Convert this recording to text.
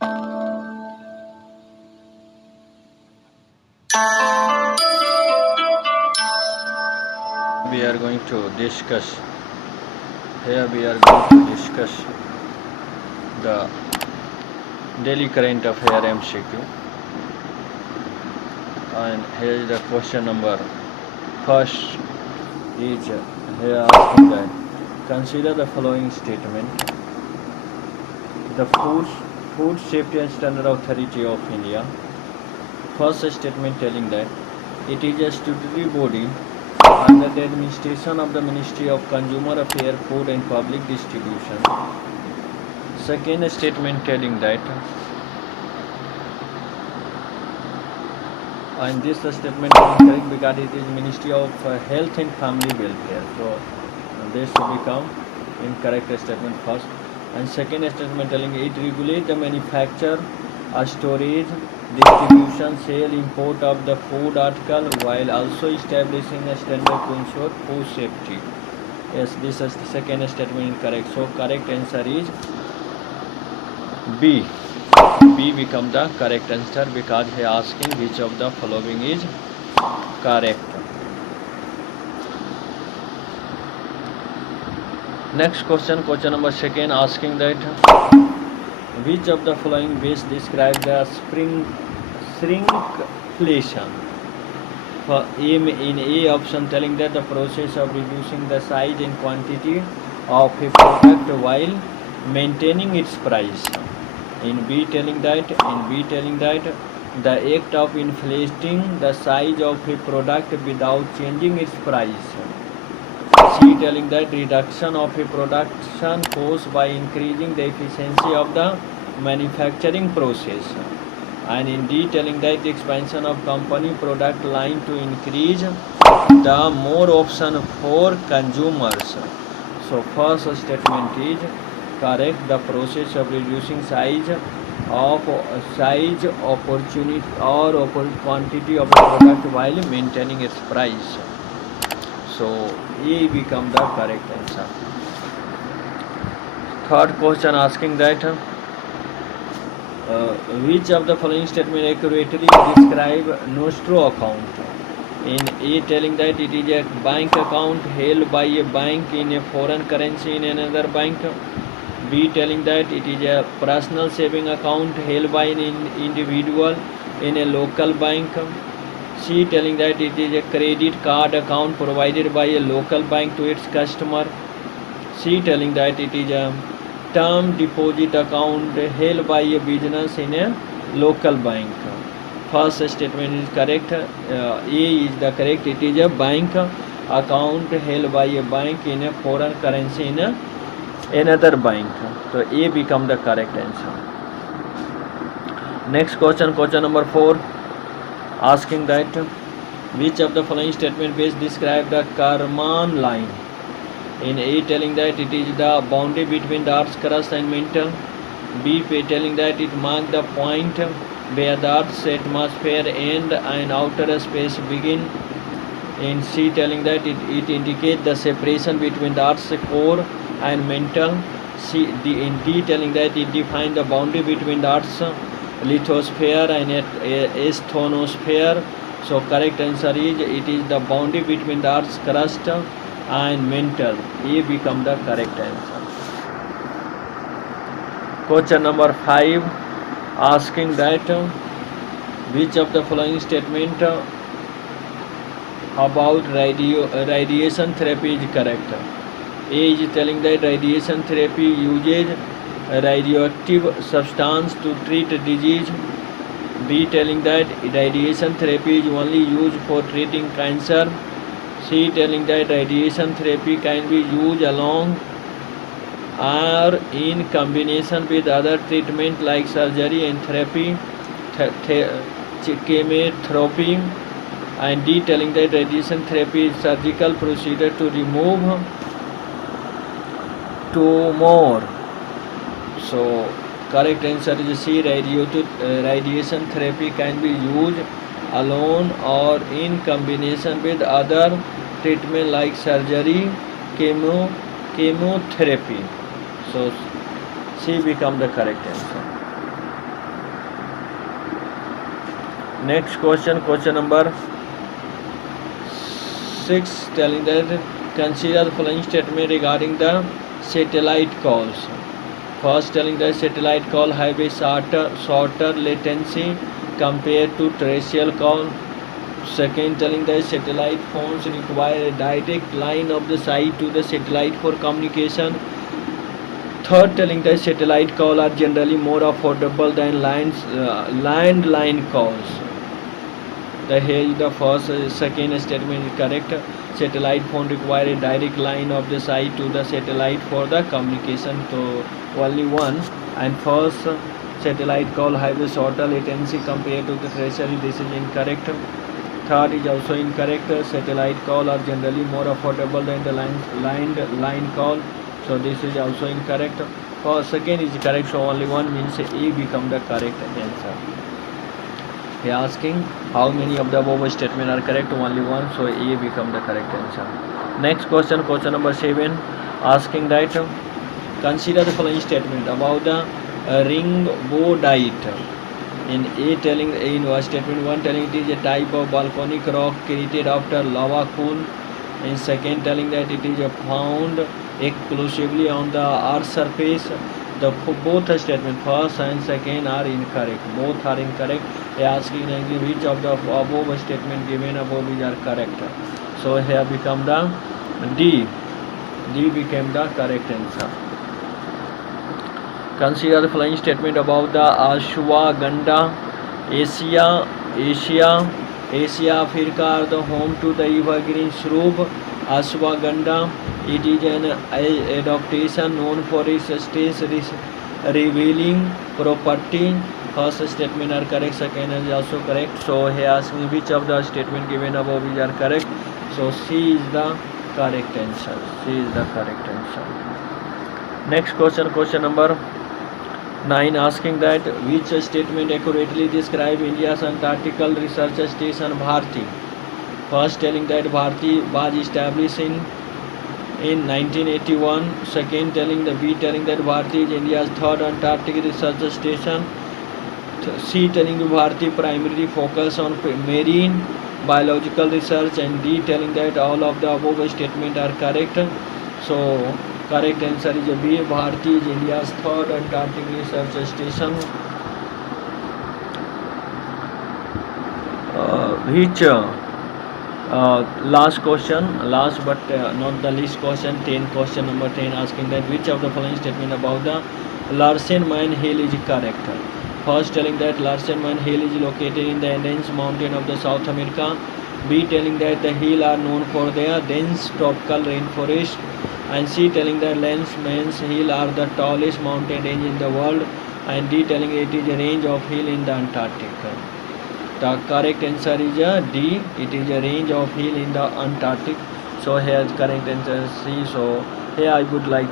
We are going to discuss the daily current affair MCQ, and here is the question number first is here asking that consider the following statement. The Food Safety and Standard Authority of India, first statement telling that it is a statutory body under the administration of the Ministry of Consumer Affairs, Food and Public Distribution. Second statement telling that, and this statement is incorrect because it is Ministry of Health and Family Welfare. So this will become incorrect statement first. And second statement telling it regulates the manufacture, storage, distribution, sale, import of the food article while also establishing a standard to ensure food safety. Yes, this is the second statement incorrect. So correct answer is B. B become the correct answer because he asking which of the following is correct. Next question number second, asking that which of the following best describe the shrinkflation? For in A option telling that the process of reducing the size and quantity of a product while maintaining its price. In B telling that the act of inflating the size of a product without changing its price. C telling that reduction of a production cost by increasing the efficiency of the manufacturing process. And in D telling that the expansion of company product line to increase the more option for consumers. So first statement is correct. The process of reducing size, opportunity or quantity of a product while maintaining its price. So A become the correct answer. Third question asking that which of the following statement accurately describe nostro account? In A telling that it is a bank account held by a bank in a foreign currency in another bank. B telling that it is a personal saving account held by an individual in a local bank. C telling that it is a credit card account provided by a local bank to its customer. C telling that it is a term deposit account held by a business in a local bank. First statement is correct. A is the correct. It is a bank account held by a bank in a foreign currency in another bank. So A become the correct answer. Next question number 4, asking that which of the following statement best describe the Karman line? In A telling that it is the boundary between the earth's crust and mantle. B telling that it marks the point where the earth's atmosphere end and outer space begin. In C telling that it indicates the separation between the earth's core and mantle. In D telling that it defines the boundary between the earth's lithosphere and asthenosphere. So correct answer is it is the boundary between the earth's crust and mantle. A become the correct answer. Question number 5, asking that which of the following statement about radiation therapy is correct? A is telling that radiation therapy uses radioactive substance to treat disease. B telling that radiation therapy is only used for treating cancer. C telling that radiation therapy can be used along or in combination with other treatment like surgery and therapy, chemotherapy. And D telling that radiation therapy is surgical procedure to remove tumor. So correct answer is C. Radiation therapy can be used alone or in combination with other treatment like surgery, chemotherapy. So C become the correct answer. Next question, question number 6, telling that consider the following statement regarding the satellite calls. First, telling that satellite call have a shorter latency compared to terrestrial call. Second, telling that satellite phones require a direct line of the sight to the satellite for communication. Third, telling that satellite calls are generally more affordable than landline calls. Here is the second statement is correct. Satellite phone require a direct line of the sight to the satellite for the communication. So only one. And first, satellite call have a shorter latency compared to the terrestrial. This is incorrect. Third is also incorrect. Satellite call are generally more affordable than the line call. So this is also incorrect. Second is correct. So only one, means A become the correct answer. He asking how many of the above statement are correct. Only one, so A become the correct answer. Next question, question number 7, asking that consider the following statement about the ringwoodite. In A, telling in statement 1, telling it is a type of volcanic rock created after lava pool. In second, telling that it is found exclusively on the earth's surface. Both statement, first and second, are incorrect. Both are incorrect. They are asking which of the above statement given above is are correct. So here become the D. D became the correct answer. Consider the following statement about the ashwagandha. Asia, Africa are the home to the evergreen shrub ashwagandha. It is an adaptation known for its stress revealing property. First statement are correct, second is also correct. So he asks me which of the statement given above is are correct. So C is the correct answer. C is the correct answer. Next question, question number 9, asking that which statement accurately describe India's Antarctic Research Station Bharti. First, telling that Bharti was established in 1981. Second, telling that Bharti is India's third Antarctic research station. C, telling Bharti primarily focus on marine biological research. And D, telling that all of the above statements are correct. So correct answer is B. Bharti is India's third Antarctic research station. Last question, last but not the least question, 10, question number 10, asking that which of the following statement about the Larsen Mine Hill is correct. First, telling that Larsen Mine Hill is located in the Andes mountain of the South America. B, telling that the hill are known for their dense tropical rainforest. And C, telling that Larsen Hill are the tallest mountain range in the world. And D, telling it is a range of hill in the Antarctic. The correct answer is D. It is a range of hill in the Antarctic. So here correct answer is C. So here I would like